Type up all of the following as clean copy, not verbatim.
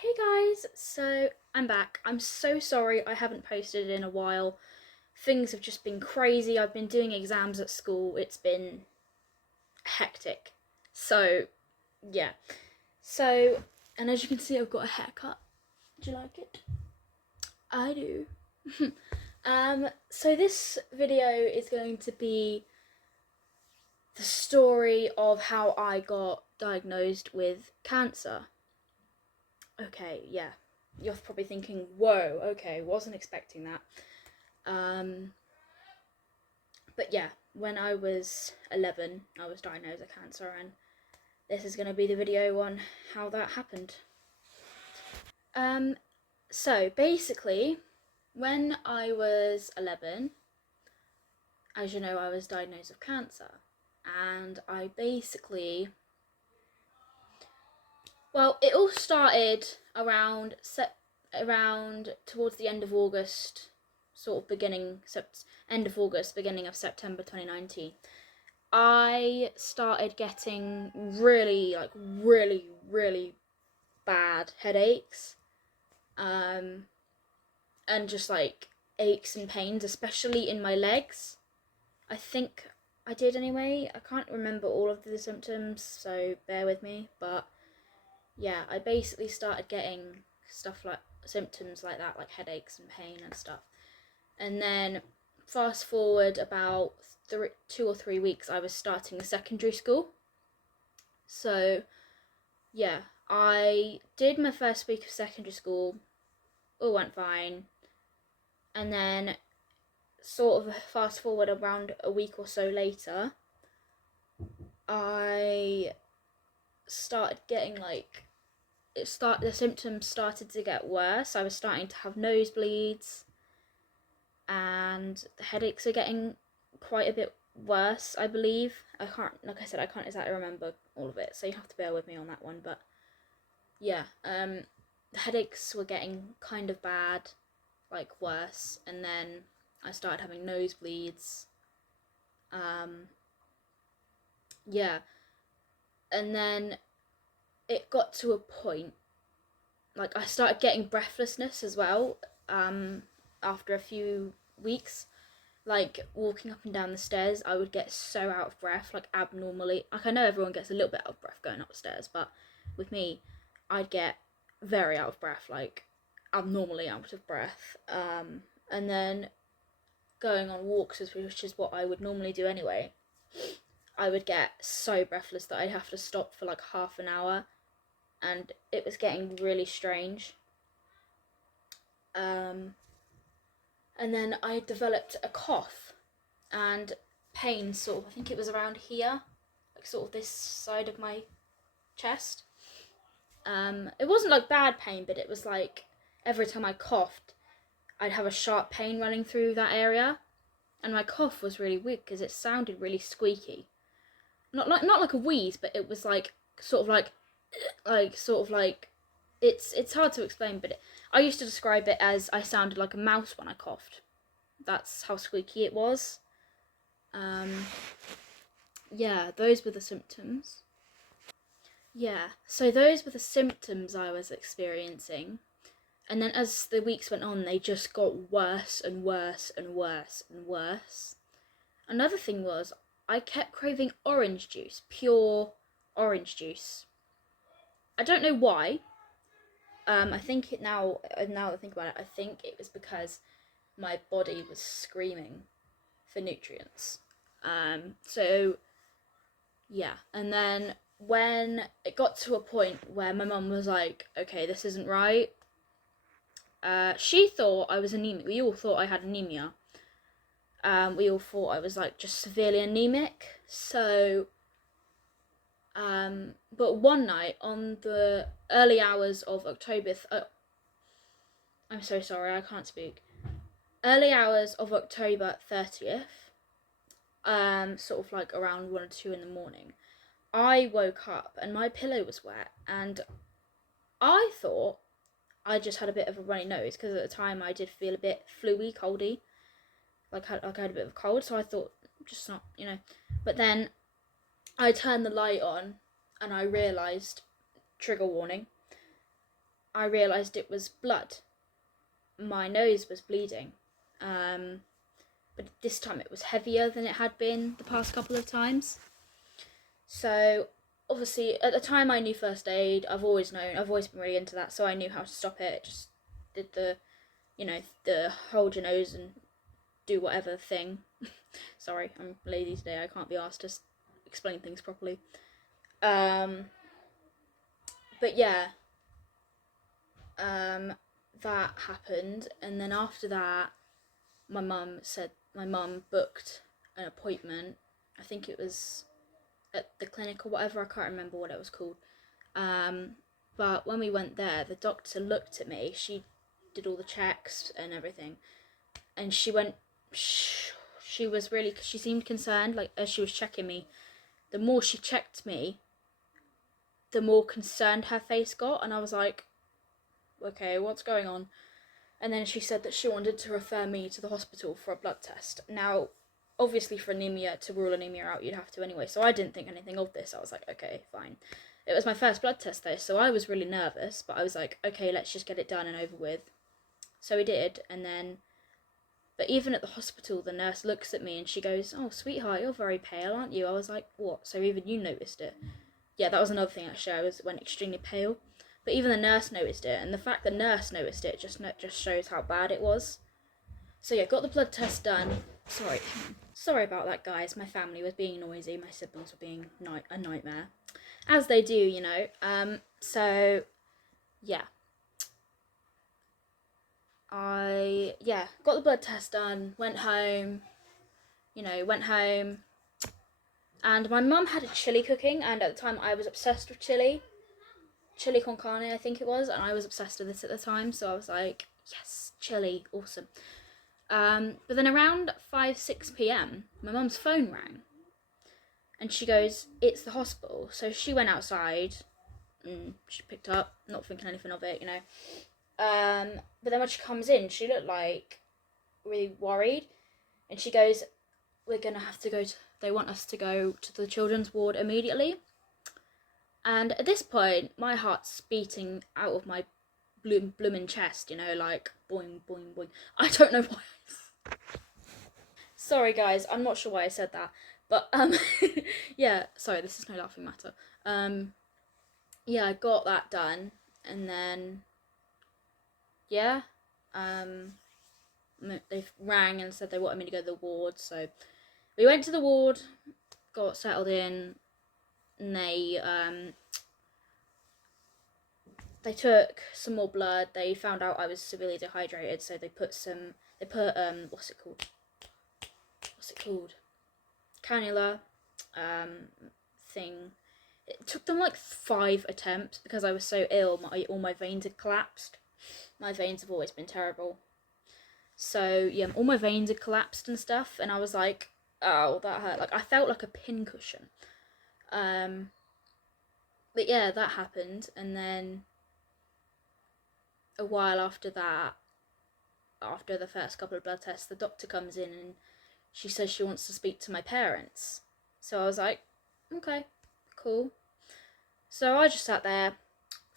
Hey guys, so I'm back. I'm so sorry I haven't posted in a while. Things have just been crazy. I've been doing exams at school. It's been hectic. So, yeah. So, and as you can see, I've got a haircut. Do you like it? I do. So this video is going to be the story of how I got diagnosed with cancer. Okay, yeah. You're probably thinking, whoa, okay, wasn't expecting that. Um, but yeah, when I was 11, I was diagnosed with cancer, and this is going to be the video on how that happened. Um, so basically, when I was 11, as you know, I was diagnosed with cancer, and I basically, well, it all started around towards the end of August, sort of end of August, beginning of September 2019. I started getting really bad headaches, um, and just like aches and pains, especially in my legs. I think I did anyway. I can't remember all of the symptoms, so bear with me. But yeah, I basically started getting stuff like symptoms like that, like headaches and pain and stuff. And then fast forward about 2 or 3 weeks, I was starting secondary school. So yeah, I did my first week of secondary school, all went fine, and then sort of fast forward around a week or so later, I started getting the symptoms started to get worse. I was starting to have nosebleeds, and the headaches are getting quite a bit worse, I believe. Like I said, I can't exactly remember all of it, so you have to bear with me on that one. But yeah, the headaches were getting kind of bad, like worse, and then I started having nosebleeds. Um, yeah, and then it got to a point, like I started getting breathlessness as well. After a few weeks, like walking up and down the stairs, I would get so out of breath, like abnormally. Like I know everyone gets a little bit out of breath going upstairs, but with me, I'd get very out of breath, like abnormally out of breath. And then going on walks, which is what I would normally do anyway, I would get so breathless that I'd have to stop for like half an hour, and it was getting really strange. Um, and then I developed a cough and pain, sort of. I think it was around here, like sort of this side of my chest. It wasn't like bad pain, but it was like every time I coughed, I'd have a sharp pain running through that area, and my cough was really weird because it sounded really squeaky. Not like a wheeze, but it was like sort of like sort of like it's hard to explain, but I used to describe it as I sounded like a mouse when I coughed. That's how squeaky it was. Um, yeah, those were the symptoms. Yeah, so those were the symptoms I was experiencing. And then as the weeks went on, they just got worse and worse and worse and worse. Another thing was, I kept craving orange juice, pure orange juice. I don't know why. I think it now that I think about it, I think it was because my body was screaming for nutrients. So yeah, and then when it got to a point where my mum was like, "Okay, this isn't right," she thought I was anemic. We all thought I had anemia. We all thought I was like just severely anemic. So, but one night on the early hours of October, I'm so sorry, I can't speak. Early hours of October 30th, sort of like around 1 or 2 in the morning, I woke up and my pillow was wet, and I thought I just had a bit of a runny nose because at the time I did feel a bit fluey, coldy, like I had a bit of a cold. So I thought, just not. But then I turned the light on and I realised, trigger warning, I realised it was blood. My nose was bleeding. But this time it was heavier than it had been the past couple of times. So obviously at the time I knew first aid. I've always been really into that, so I knew how to stop it. Just did the hold your nose and do whatever thing. Sorry, I'm lazy today. I can't be asked to explain things properly. But yeah, that happened, and then after that, my mum booked an appointment. I think it was at the clinic or whatever. I can't remember what it was called. But when we went there, the doctor looked at me. She did all the checks and everything, and she went. She seemed concerned, like, as she was checking me. The more she checked me, the more concerned her face got, and I was like, okay, what's going on? And then she said that she wanted to refer me to the hospital for a blood test. Now, obviously for anemia, to rule anemia out, you'd have to anyway, so I didn't think anything of this. I was like, okay, fine. It was my first blood test though, so I was really nervous, but I was like, okay, let's just get it done and over with. So we did, and then, but even at the hospital, the nurse looks at me and she goes, oh, sweetheart, you're very pale, aren't you? I was like, what? So even you noticed it? Yeah, that was another thing actually, went extremely pale. But even the nurse noticed it, and the fact the nurse noticed it just shows how bad it was. So yeah, got the blood test done. Sorry about that, guys. My family was being noisy. My siblings were being a nightmare, as they do, you know. So yeah, got the blood test done. Went home. And my mum had a chili cooking, and at the time I was obsessed with chili con carne, I think it was, and I was obsessed with this at the time, so I was like, yes, chili, awesome. But then around 5-6 p.m, my mum's phone rang, and she goes, it's the hospital. So she went outside, and she picked up, not thinking anything of it, you know. But then when she comes in, she looked like really worried, and she goes, we're gonna have to they want us to go to the children's ward immediately. And at this point, my heart's beating out of my blooming chest, you know, like boing, boing, boing. I don't know why. Sorry, guys, I'm not sure why I said that. But, yeah, sorry, this is no laughing matter. Yeah, I got that done. And then, yeah, they rang and said they wanted me to go to the ward. So we went to the ward, got settled in, and they took some more blood. They found out I was severely dehydrated, so they put what's it called? Cannula, thing. It took them like 5 attempts because I was so ill. All my veins had collapsed. My veins have always been terrible. So yeah, all my veins had collapsed and stuff, and I was like, oh, that hurt. Like I felt like a pincushion. But yeah, that happened, and then a while after that, after the first couple of blood tests, the doctor comes in and she says she wants to speak to my parents. So I was like, okay, cool. So I just sat there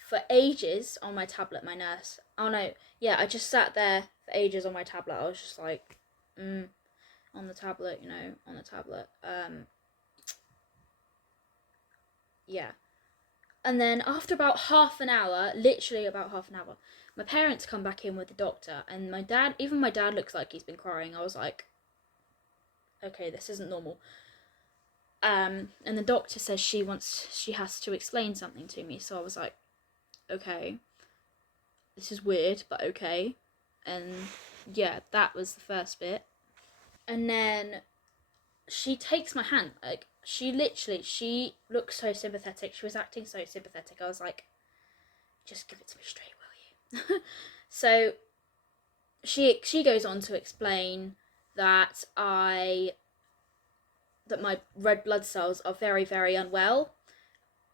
for ages on my tablet, I just sat there for ages on my tablet. I was just like, on the tablet, on the tablet. Yeah. And then after about half an hour, literally about half an hour, my parents come back in with the doctor, and my dad looks like he's been crying. I was like, okay, this isn't normal. And the doctor says she has to explain something to me. So I was like, okay, this is weird, but okay. And yeah, that was the first bit. And then she takes my hand, like, she looks so sympathetic. She was acting so sympathetic. I was like, just give it to me straight, will you? So she goes on to explain that my red blood cells are very, very unwell.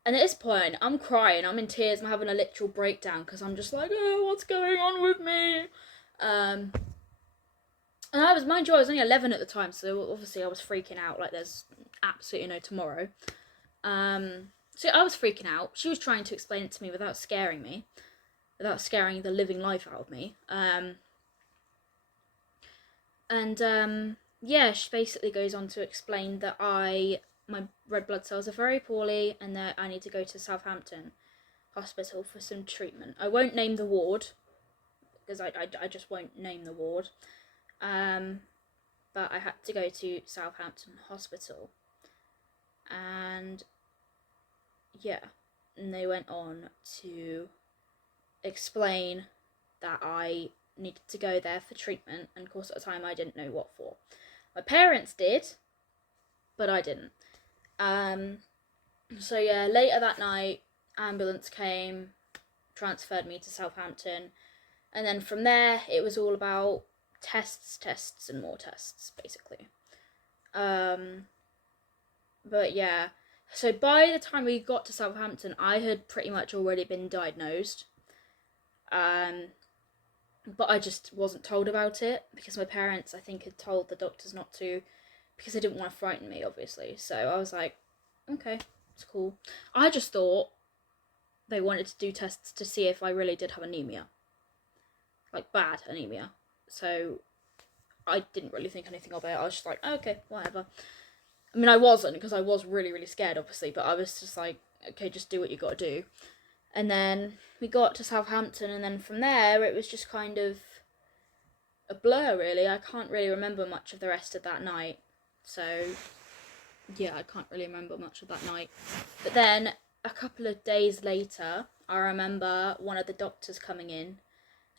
And at this point, I'm crying, I'm in tears, I'm having a literal breakdown because I'm just like, oh, what's going on with me? And I was only 11 at the time, so obviously I was freaking out like there's absolutely no tomorrow. So I was freaking out. She was trying to explain it to me without scaring me. without scaring the living life out of me. Yeah, she basically goes on to explain that my red blood cells are very poorly and that I need to go to Southampton Hospital for some treatment. I won't name the ward because I just won't name the ward. But I had to go to Southampton Hospital, and yeah, and they went on to explain that I needed to go there for treatment, and of course at the time I didn't know what for. My parents did, but I didn't. So yeah, later that night, ambulance came, transferred me to Southampton, and then from there it was all about tests, and more tests, basically. But yeah, so by the time we got to Southampton, I had pretty much already been diagnosed. But I just wasn't told about it because my parents, I think, had told the doctors not to because they didn't want to frighten me, obviously. So I was like, okay, it's cool. I just thought they wanted to do tests to see if I really did have anemia, like bad anemia. So I didn't really think anything of it. I was just like, okay, whatever. I mean, I wasn't because I was really, really scared, obviously, but I was just like, okay, just do what you got to do. And then we got to Southampton, and then from there it was just kind of a blur, really. I can't really remember much of the rest of that night. So yeah, I can't really remember much of that night. But then a couple of days later, I remember one of the doctors coming in,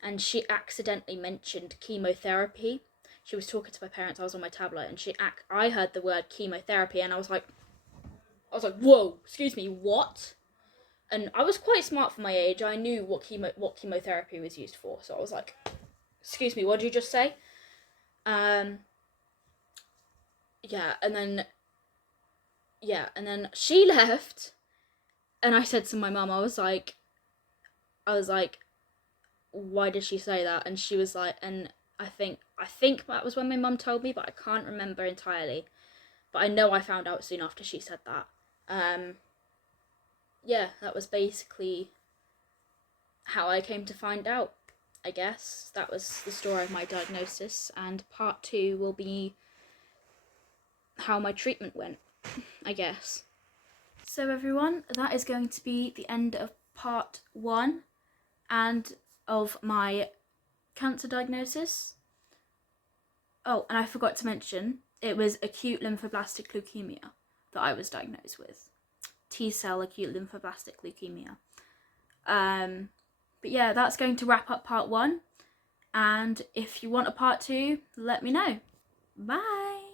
and she accidentally mentioned chemotherapy. She was talking to my parents, I was on my tablet, and I heard the word chemotherapy, and I was like, whoa, excuse me, what? And I was quite smart for my age. I knew what chemotherapy was used for. So I was like, excuse me, what did you just say? Yeah, and then she left, and I said to my mum, I was like, why did she say that? And she was like, and I think that was when my mum told me, but I can't remember entirely. But I know I found out soon after she said that. Yeah, that was basically how I came to find out, I guess. That was the story of my diagnosis, and part 2 will be how my treatment went, I guess. So everyone, that is going to be the end of part 1 and of my cancer diagnosis. Oh, and I forgot to mention, it was acute lymphoblastic leukemia that I was diagnosed with. T-cell acute lymphoblastic leukemia. But yeah, that's going to wrap up part 1. And if you want a part 2, let me know. Bye!